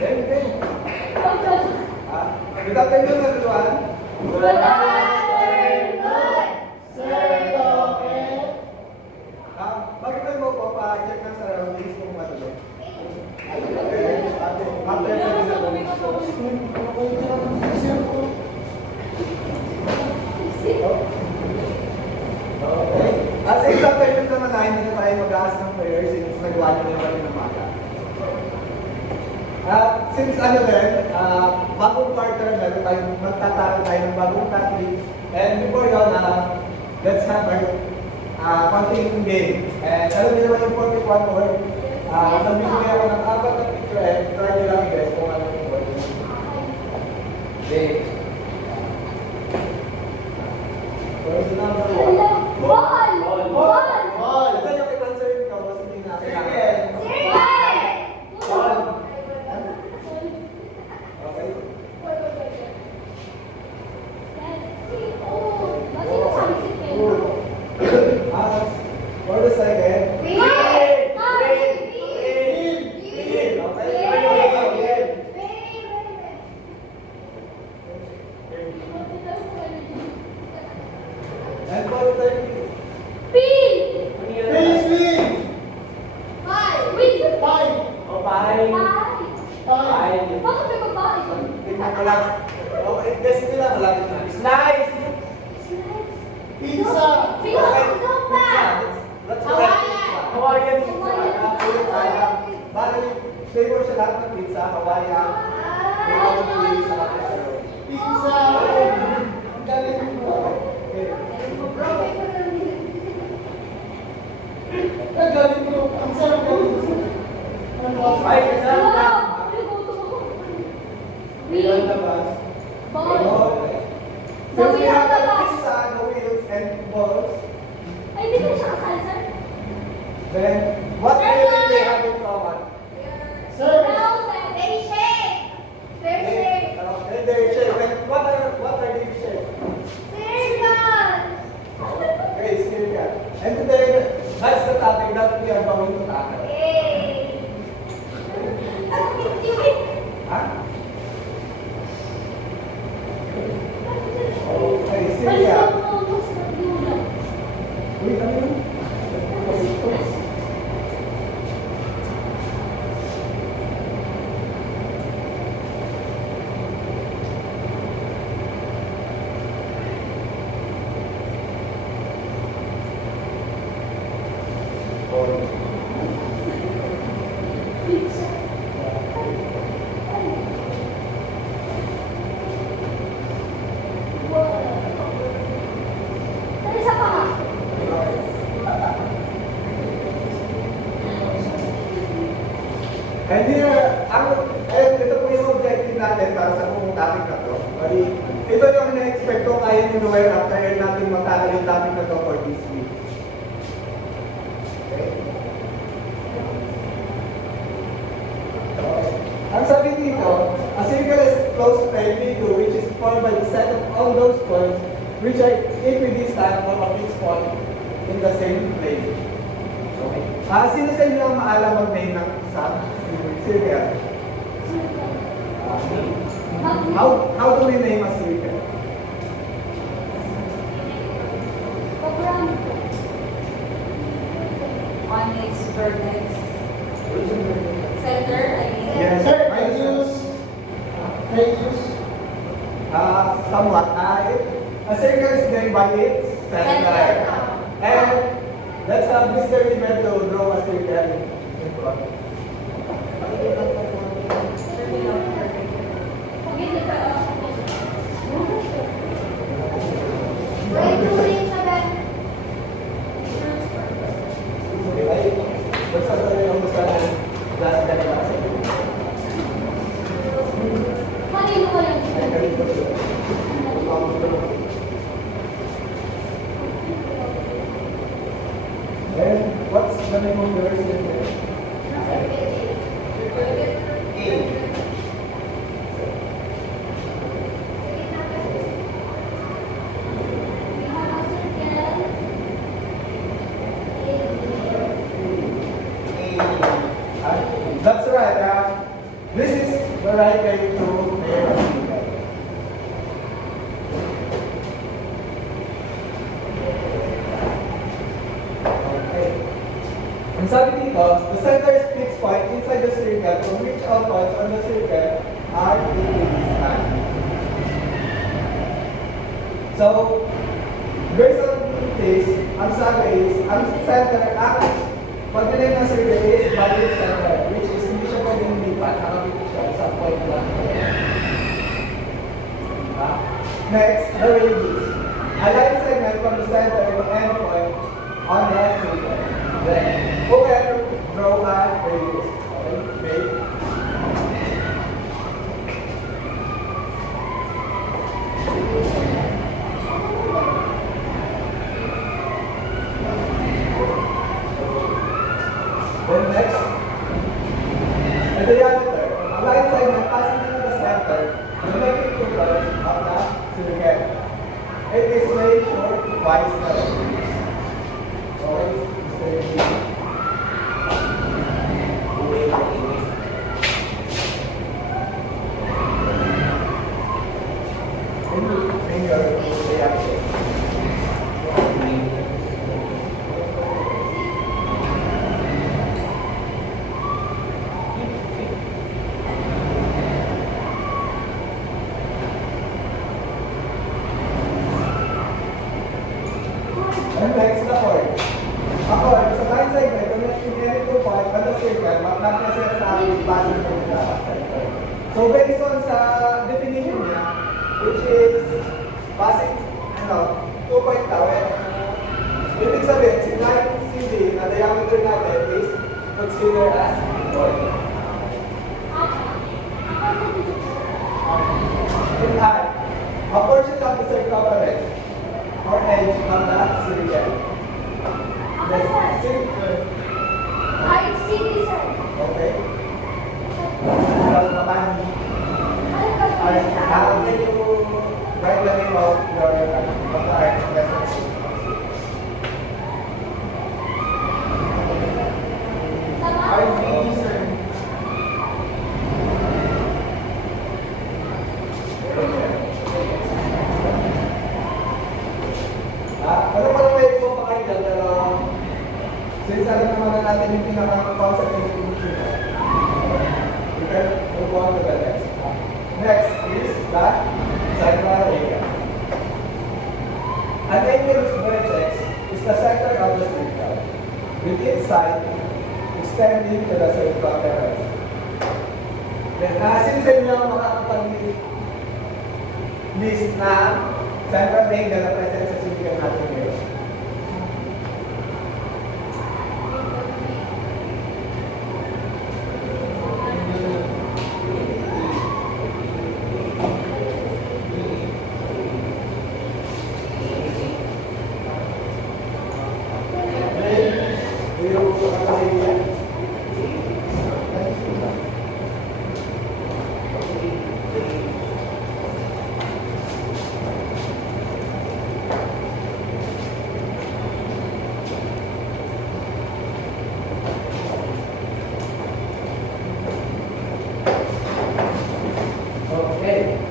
Good afternoon, everyone. Good afternoon, Sir Toke. Bakit tayo mo po pa-check ng surroundings kung matulog? After okay. As exact time naman na hindi na tayo mag-aas ng prayer since nagawa nyo na naman ng maga. Since ano din, bagong quarter, meron tayong magtataral tayo ng bagong topic. And before yun, let's have our continuing game. And alam niyo naman yung 41 word. Nabibigay ako ng apat na picture and try nyo lang guys kung ano yung word. Okay. First number one. Ball! Ball! Ito yung i-answer ko kasi hindi na kailangan. Ball! Okay. For the second. And for the third. Tingnan ko lang. Okay, guess nila malapit na. Slice! Pizza! That's correct. Hawaiian pizza. Bali, flavor siya lahat ng pizza. Hawaiian. May sa pepperoni. Pizza! Ang galing mo. Okay. Ang galing mo. Ang sarap galing mo. Ay, kasama. Ilan labas? Ball! Since we have the pizza, the wheels, and balls, Ay, hindi ko siya kasali, sir. then what do you think they have in common? Sir! They shake! They're shake! And their shape. And what are their shape? Circle! Okay, circle. And today, that's the topic that we are going to tackle. Yay! Huh? Okay, circle. Uy, ano yun? And here, ito po yung objective natin para sa buong topic na to. Bali, ito yung na-expect ko kaya nyo gawin after natin magtagal yung topic na to for this week. Okay. Ang sabi dito, a circle is closed by V2 which is formed by the set of all those points which are equidistant from a fixed point in the same plane. Okay. Sino sa inyo ang maalam mag-name ng sa circle? How do we name a circle? Onyx, vertex, center, I mean. Yes, Sir, radius. radius. Somewhat. A circle is named by its center. And let's have Mr. Ribeto draw a circle in front. Okay, basta sa yung gusto ng class na klase. And what's the name of the rest of the try kayo to meron. Okay. Ang sabi dito, the center's fixed point inside the circle from which all points on the circle are equally distant. So, based on this, ang sabi is, ang center, pag nilay ng circle is valid center, which is hindi siya pwedeng lipat, nakabit siya sa point lang. Next, the radius. A line segment from the center to end point on the circle. Then, whoever draw a radius. Okay, then next, the diameter. A line segment passing through the center will make it equal of the circle. It is very short, twice the radius. So it's very easy. Finger reaction. And next, the chord. A chord is a line segment connecting any two points on the circle but not necessarily passing through the center. So based on sa definition niya, which is passing, 2-point tawid. Ibig sabihin, si line CD na diameter natin is considered as chord. In height, a portion of the circumference or edge of the circle. Apa, sir? I see this, sir. Okay. Well, paano? How can you write the name of your art lessons? Sama? Ano pa naman yung papakita, pero since alam naman na natin yung pinaka-concept ng definition, we can move on to the next. Next is the central area. An angle vertex is the center of the circle, with its side extending to the circumference. Then, since inyo makakapag-list na central angle na present sa circle natin ngayon. Okay.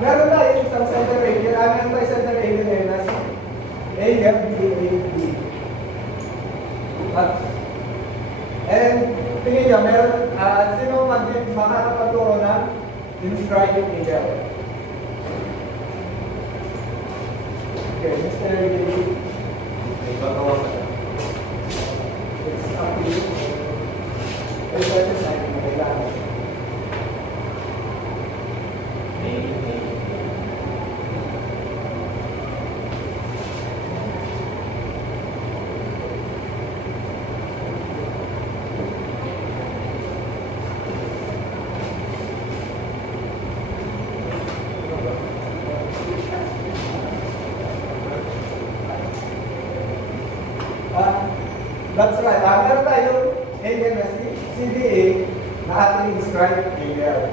Meron tayo isang center angle. Ang anti-center angle ngayon na AFBAB. And tingin nyo, meron, sino makakapagturo ng inscribed angle? Okay, Mr. Gili. It's up to you. It's better side mo kailangan. That's right. Meron tayong AMSC, CDA na ating inscribed angle.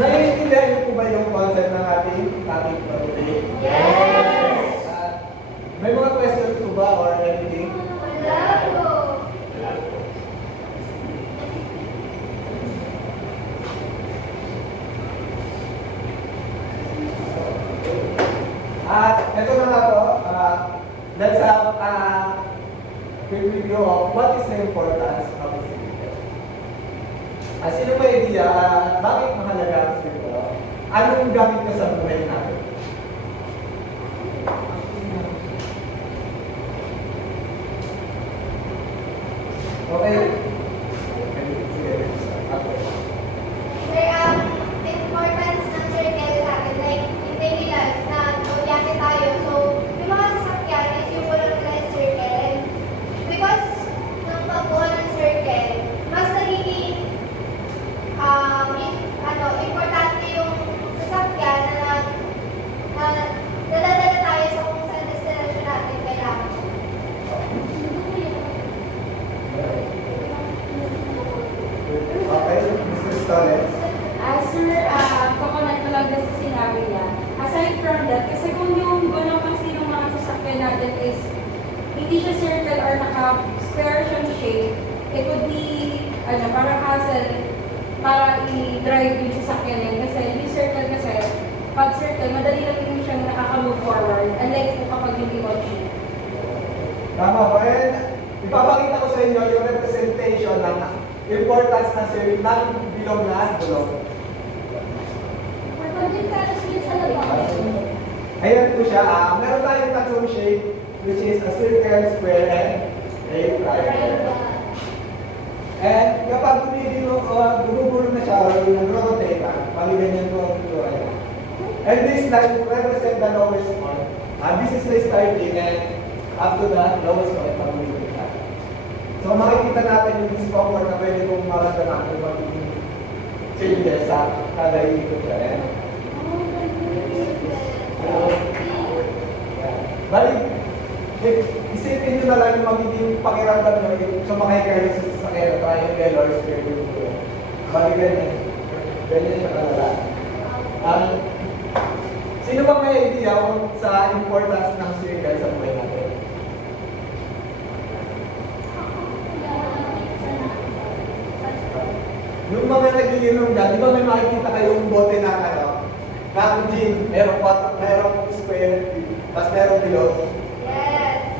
Naiintindihan niyo po ba yung concept ng ating topic for today? Yes! May mga questions po ba or anything? Wala po. At ito na nga po, let's have a quick review of what is the importance of a circle. Sino may idea, bakit mahalaga ang circle? Anong gamit ko sa buhay natin? Okay. Sige. Okay. Sir, importance ng circle sa akin, like, in daily life, na biyahe tayo. So, yung mga sasakyan is yung wala nila yung circle. And because ng pagbuo ng circle, mas nagiging, importante yung sasakyan na dadadala tayo sa kung saan destination natin kailangan. Okay, Mr. Stoles. Sir, kukonect ko lang din sa sinabi niya. Aside from that, kasi kung yung gulong kasi yung mga sasakyan natin is hindi siya circle or naka-square siyang shape, it would be, parang hassle para i-drive yung sasakyan yan. Kasi yung circle kasi, pag circle, madali lang yung siyang nakaka-move forward. Unlike po kapag yung ibang shape. Tama po. And ipapakita ko sa inyo yung representation ng importance ng circle ng bilog na gulong. Ayan po siya. Meron tayong tatlong shape, which is a circle, square, and a triangle. And kapag gumugulong na siya, or nag-rotate ka, pag-ganyan po ang ito. And this line represent the lowest point. This is the starting and up to the lowest point pag-gulong ka. So makikita natin yung discomfort na pwede kong maramdaman kung magiging changes sa kada ikot siya. Balik, isipin nyo na lang yung magiging pakiramdam nyo yung sumakay kayo sa sasakyan, triangle or square. Balik ganyan. Ganyan siya kalala. Sino ba may idea kung sa importance ng circle sa buhay natin? Yung mga nagiinom dyan, di ba may makikita kayong bote na na gin, merong square, tapos merong bilog. Yes.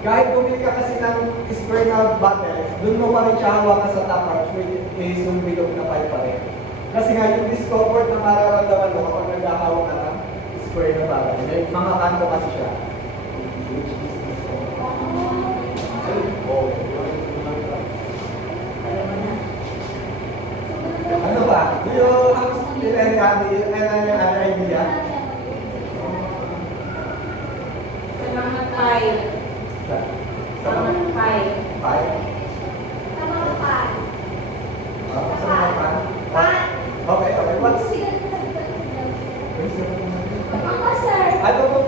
Kahit bumili ka kasi ng square na bottle, doon mo pa rin siya hawakan sa top part, which is yung bilog na pipe pa rin. Kasi nga yung discomfort na mararamdaman mo kapag naghahawak ka ng square na bottle, may mga kanto kasi siya. Ano ba? Do you have any other idea? Sa mga five. Sa mga five. Five? Sa mga pan. Sa mga pan? Pan. Okay. What's... Ako, sir. Ano po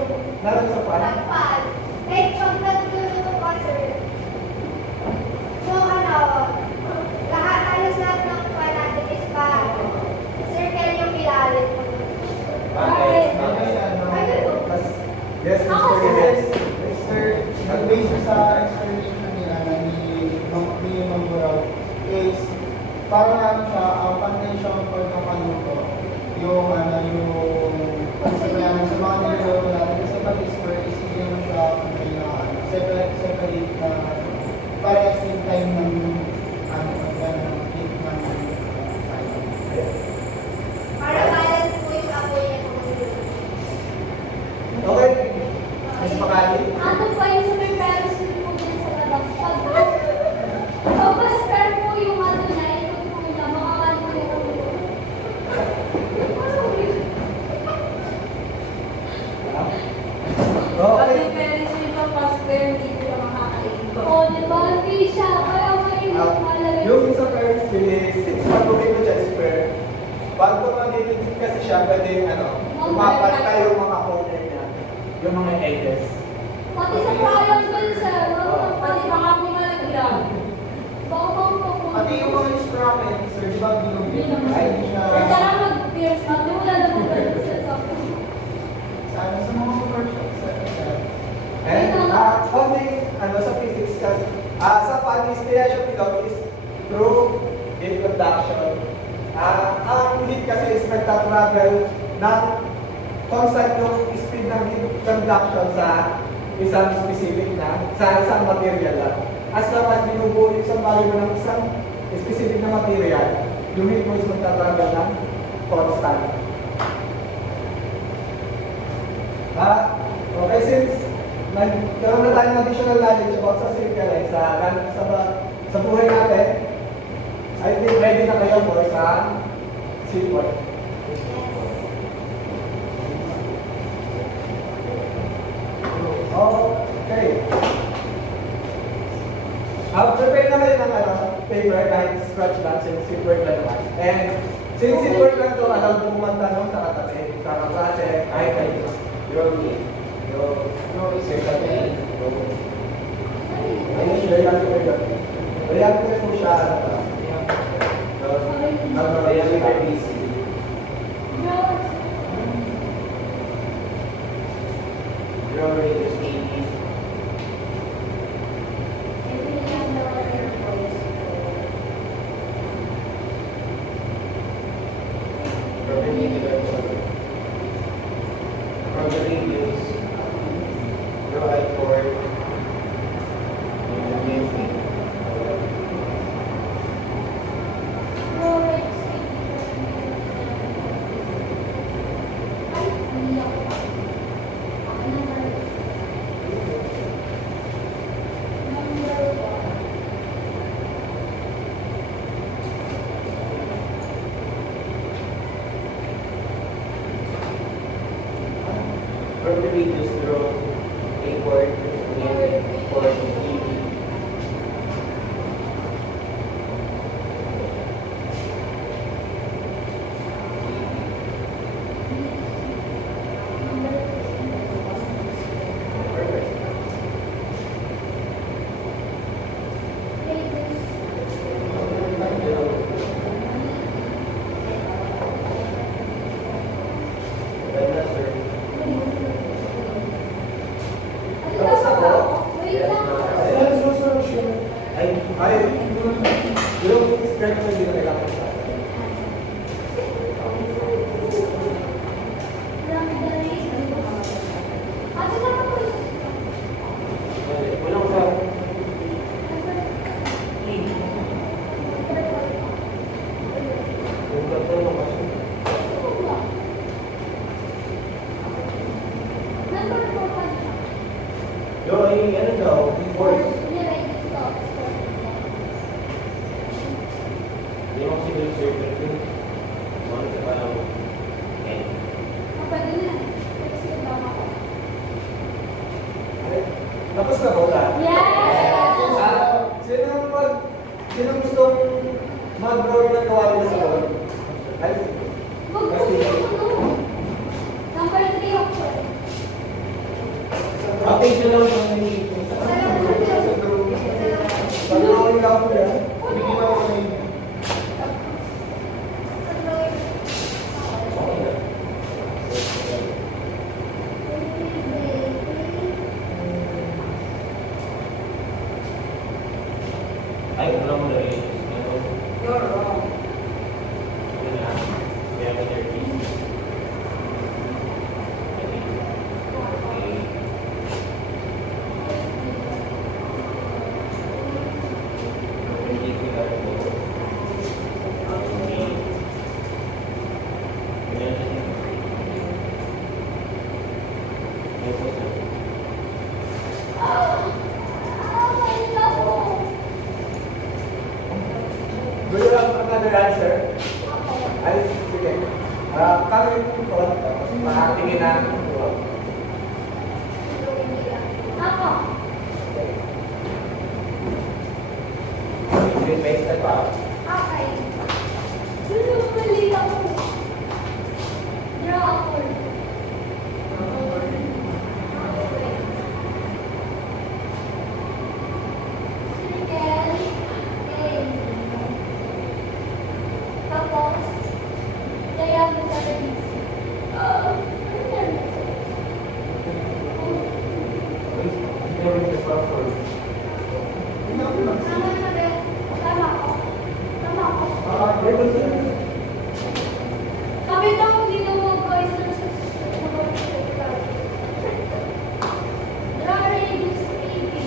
naroon sa pan? Pan. Like, pag nagtulog ko, sir. So, halos lahat ng pan natin is pan. Circle yung ilalim. Yes, Ako, Mr. sir. Yes. Sir, nag-base sa explanation nila na ni Mamburao is parang siya, ang foundation for the ko, yung pagsabayan sa mga nilolo natin kasi pag square is hindi naman siya separate na para same time ng Para balance po yung apoy niya kung Okay. Miss Makali? ano pa yung sa may parents po din sa labas? Pag-spare po yung na ikot po niya, makakan po yung ulo. Pag Okay. may parents yung papaster, hindi sila makakaikot. Oo, di ba? Hindi siya. Kaya may malagay. Yung sa first is, pag bumili siya square, pag tumagilid kasi siya, pwede mapantay yung mga corner niya, yung mga edges. Pati sa triangle, sir. Pati baka pumalaglag. Baka bang po. Pati yung mga instrument, sir, di ba bilog Hindi yun? naman. Ay, hindi siya... Sir, tara mag-pierce. Wala naman ganun sa top. Sa mga workshop, sir. And, ano, sa physics kasi, sa panis, kaya siya pilot is through heat conduction. Ang heat kasi is nagta-travel ng constant yung speed ng heat conduction sa isang specific na, sa isang material lang. As long as binubuo yung isang volume ng isang specific na material, yung heat mo is magta-travel ng constant. Okay, since nagkaroon na tayo ng additional knowledge about sa circle line sa buhay natin, I think ready na kayo for sa seaport. Okay. Prepare na kayo ng paper kahit scratch lang since seaport lang naman. And since seaport lang to, alam mo kumanta nung sa katabi, sa kaklase, kahit kayo. Reactor po siya. Radius through a port for TV. Ay, yung scratch na hindi na kailangan sa akin. Walang sa yung tatanong kasi. Yo, ay ano daw, before. Hindi mo sinunod circle yun. Ano sa parang Tapos na ba wala? Sino gustong mag-draw ng kawali na sa board? Ay, attention lang yung nangihipon sa pag-drawing lang po yan. Hindi ginawa ko na yun. ay, wala mo na rin. You're wrong. Yun na. Kaya ka 30. Do you have another answer? Ay, sige. Kami po, makatingin na. Based na pa. Forming the structure. Tama na ba? Tama ako. Tama ako. Sabi daw, hindi daw mag-voice na sa Dry reduce baby.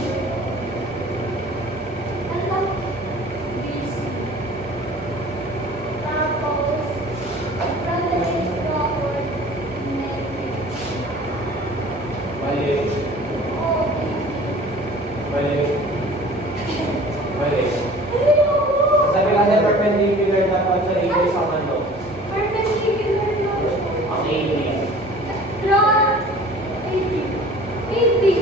Ano? Bis. Tapos, frontal forward. Mali. Oh, Mali. Mali. ayoko. Sabi kasi perpendicular dapat sa radius ang ano. Perpendicular yun. Ang AB. Draw. 80.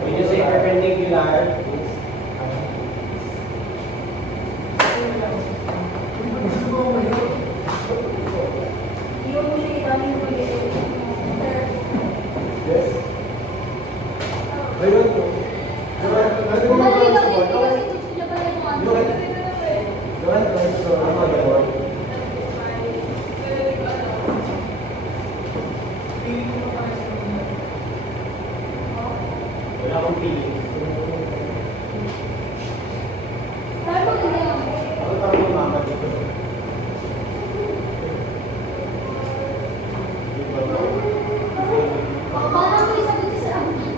When you say perpendicular, Hindi mo siya itamit yung pag-i-edit. Yes. Ayun po. Pwede mo Mali daw, mag-support. hindi kasi gusto niya pala yung ano. Doon, so, ano mag-support? wala akong feeling. Sabi ko din yan. Ako parang lumama dito. Di ba ba? Parang may sagot sa amin.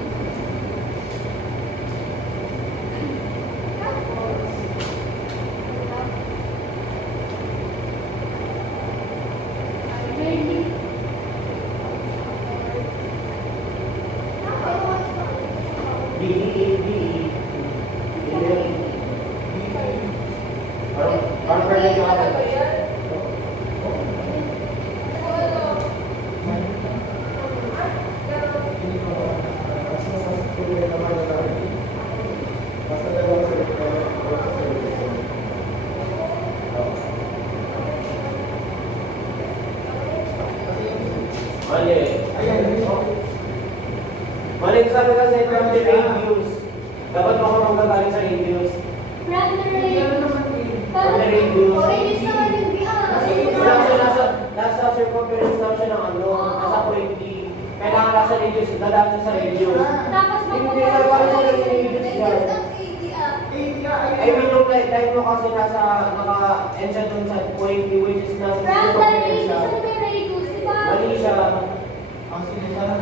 Ready? B, E, B, E. Parang perpendicular. Basta dalawang salita. Mali. Mali, sabi kasi from the radius. Dapat ako magagaling sa radius. Frontal From the radius. Orange naman yung Wala siya nasa circumference lang siya ng ano, nasa point B. Kailangan nasa radius, dadaan siya sa radius. Tapos Hindi, sa parang sa radius yan. I mean, yung time mo kasi naka-end siya dun sa point B, which is nasa Frontal circumference radius, siya. ano ba yung radius? Di ba? Mali siya. Ang sinisabi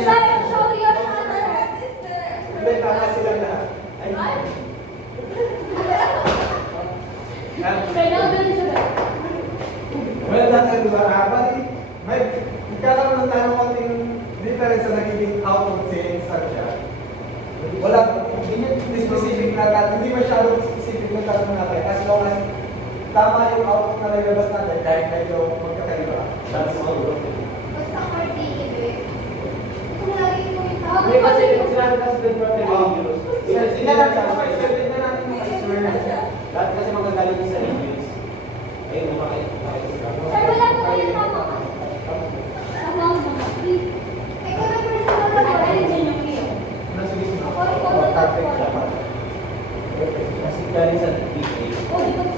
Sir, show your answer. Hindi, tama sila na. Ay, Kaya ganun siya ba? well, dahil diba, may nagkakaroon na tayo ng konting difference sa nagiging output sa instansya. Wala, hindi specific na natin, hindi masyadong specific na tanong natin. As long as tama yung output na nilabas natin, kahit medyo magkakaiba. That's all. Basta particular eh. Kung lagi ko yung tawag. Hindi kasi sinabi kasi dun from the radius. Sinabi ko pa, sabihin na natin yung answer. Lahat kasi magagaling sa radius. Ayun, makikita. Sir, wala po kayo tama. Tama ako naman. Ikaw na personal na Alin dyan yung key? Kasi galing sa detail.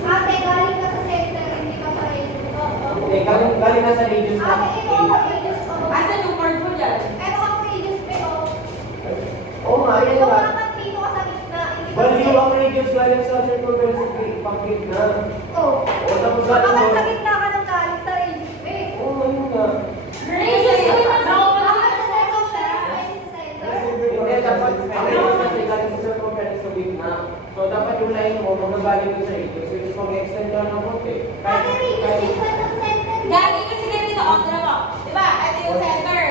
Ate, galing ka sa center, hindi ka sa radio. Hindi, galing na sa radius na. Ate, ikaw ako radius pa. Asan yung cord mo dyan? Eto ako radius pero. Oo nga, yun Ikaw nga. naman dito ka sa gitna. Hindi ka Baliw ang radius galing sa circumference pag-click na. Oo. O tapos Bakit galing sa mo. gitna ka ng galing sa radius eh? Oo, yun nga. Radius eh. Bakit sa second siya? Ay, sa center. Hindi, dapat radius kasi galing sa circumference sa gitna. So dapat yung line mo, magagaling dun sa radius, which is mag-extend ka ng konti. Ate, radius gitna ng center. Gagi kasi ganito, o, tira mo. Diba? Ito yung center.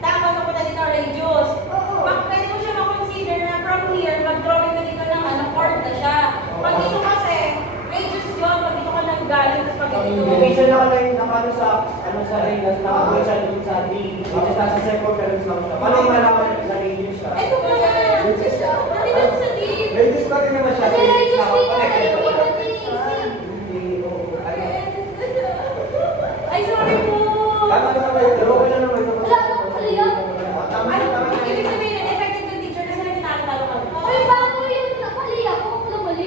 Tapos ako na dito radius. Oo. Pwede mo siya ma-consider na from here, mag-drawing ka dito ng ano, cord na siya. Pag dito kasi, radius yun. Pag dito ka nag-galing, tapos pag dito. Hindi siya nakano sa radius, nakakuha siya dun sa D, which is nasa circumference lang siya. Paano malaman na radius siya? Ito pa yan. Nandito sa deep. Radius pa rin naman siya. Ate, radius dito. Hindi, oo. Ay, sorry po. Tama na naman yun. Pero okay na naman. Wala akong kaliyan. Ano, ibig sabihin, effective yung teacher kasi nagtatalo ka. Ay, bago yun. Mali ako. Wala mali.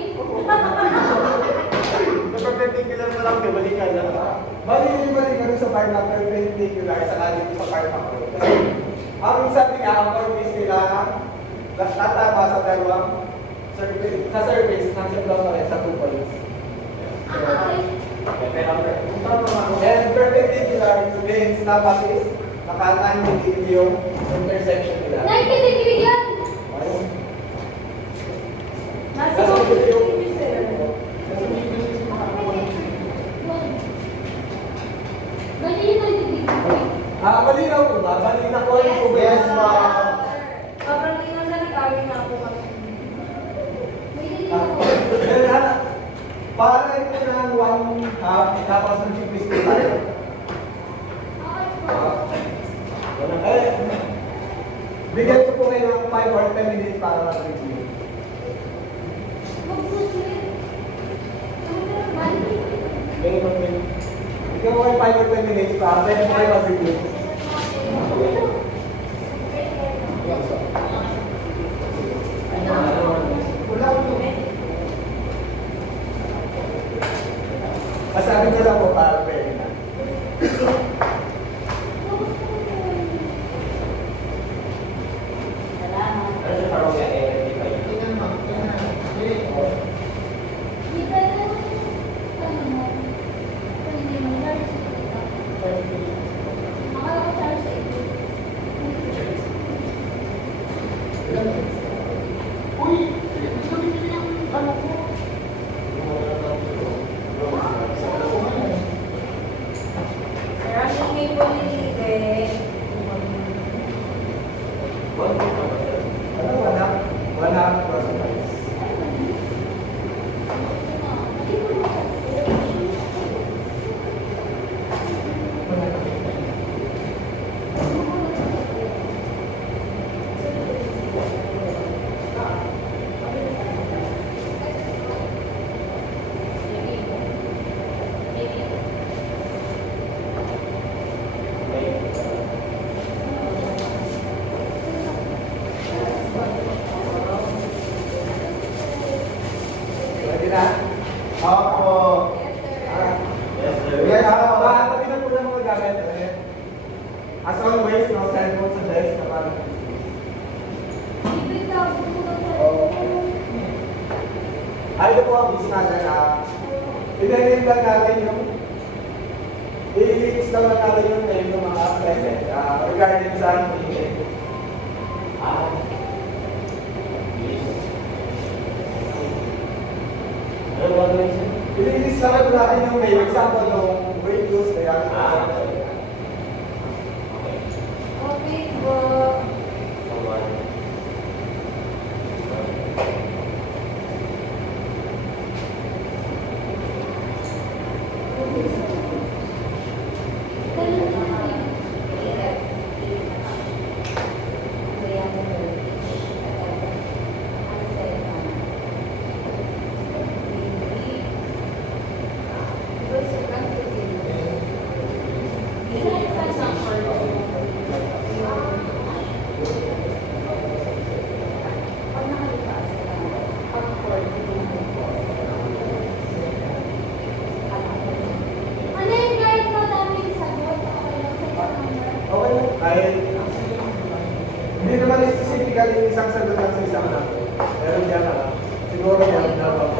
Perpendicular mo lang, balik ka na. Bali yung balik ka dun sa part na perpendicular sa dito sa part na ko. Kasi, ang sabi nga, ang part is kailangan tatama sa dalawang surface, sa surface ng circumference sa 2 points. And perpendicular means dapat is naka-90 degree yung intersection nila. 90 degree yan! Ayun. Nasa Nasa computer yung- yung sir. Mali yung 90 degree. Malinaw po ba? Malinaw po yung po ba? Yes, ma'am. Sobrang linaw na nag-awin na ako kami. Para ito ng 1/2, tapos ng chipis ko tayo. Bigyan ko po kayo ng 5 or 10 minutes para mag-review. Bigyan ko kayo 5 or 10 minutes para pwede po kayo mag-review. Masabi ko lang po para pwede na. Tingnan mo, tingnan. Uy, sabi niyo yung ano ko. Sir, ang tingin po ni Lide, Ano wala? Wala ang process. Pwede na? Opo. Yes, Yes, sir. Tabi na po ng mga gamit. As always, no cellphone sa desk naman. Ito po ang business natin. Pinagin lang natin yung i-list lang natin yung name ng mga present regarding sa meeting. I-list lang natin yung name. Example, yung weight loss, kaya okay po. Ano yung guide mo namin sagot? Okay lang sa isang number? okay lang. Kahit hindi naman specifically isang sagot lang sa isang natin. Pero diyan na lang. Siguro yan na lang.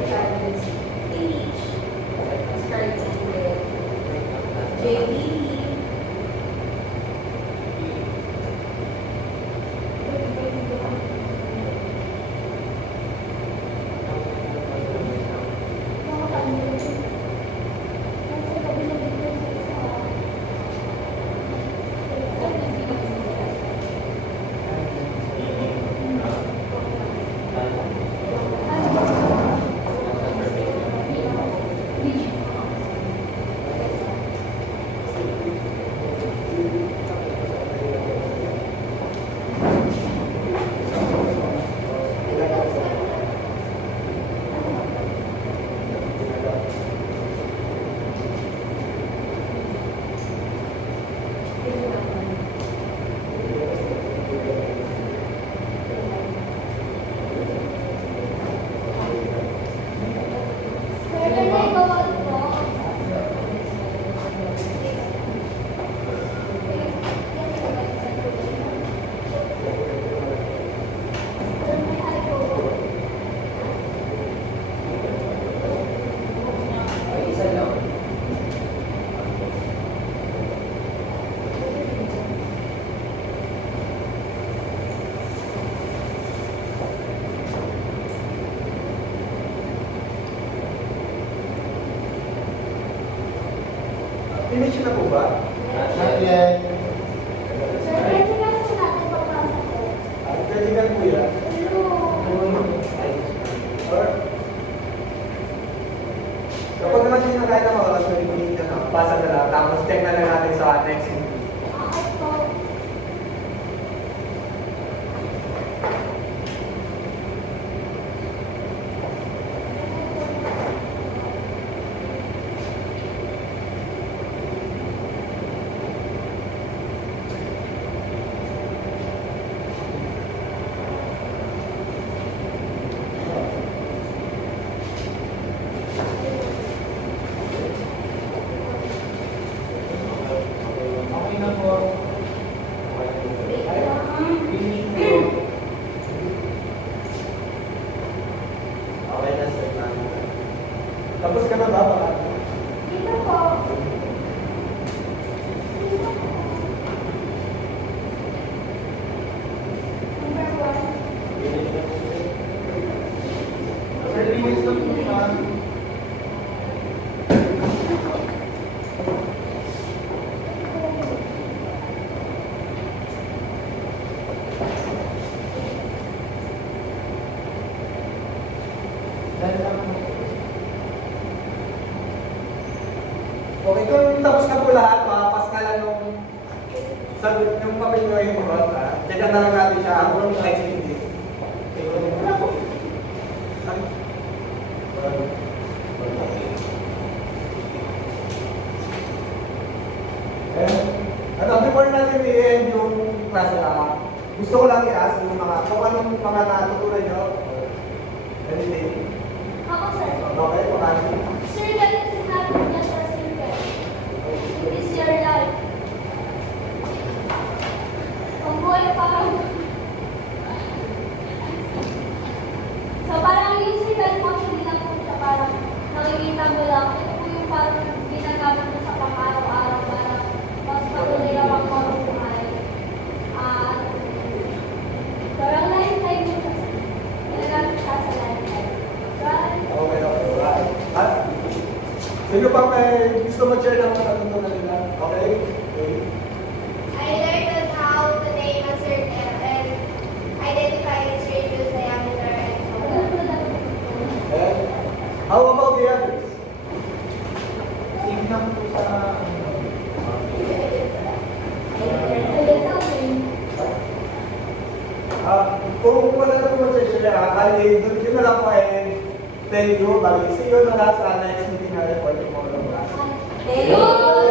Finish na po ba? Not yet. Sir, pwede na sa natin pagpasok ko. Pwede ka kuya. Or, kapag naman hindi na kahit na oras, pwede mo hindi na pasa na lang. Tapos check na lang natin sa next meeting. Okay po. Okay na po. Finish po. Okay na sir. Tapos ka na ba? Baka? Dito po. Number 1. Sir, finish na po siya. Dahil lang po. Okay, kung tapos na po lahat, makapas na lang yung papel nyo yung mga check na lang natin siya next meeting. Wala po. Ano, before natin i-end yung klase, gusto ko lang i-ask yung mga, kung anong mga natutunan nyo, anything. Ako, sir. Okay, pakasi. Sir, dahil sinabi niya sa single, it is your life. Ang buhay parang... So, parang yung single mo, hindi lang po siya parang nakikita mo lang. Ito po yung parang ginagamit mo sa pang-araw-araw para mas patuloy lang ang mabuhay. Parang lifetime mo siya. Ginagamit siya sa lifetime. Right? Okay, okay. Right. At, sino pa may gusto mag-share ng mga natutunan nila? Okay? Okay. I learned on how to name a circle and identify its radius, diameter, and so on. And, how about the others? Tignan po sa Kung wala na po mag-share, kali yun na lang po and thank you. Bali, see you na lang sa next meeting natin for tomorrow. Thank you.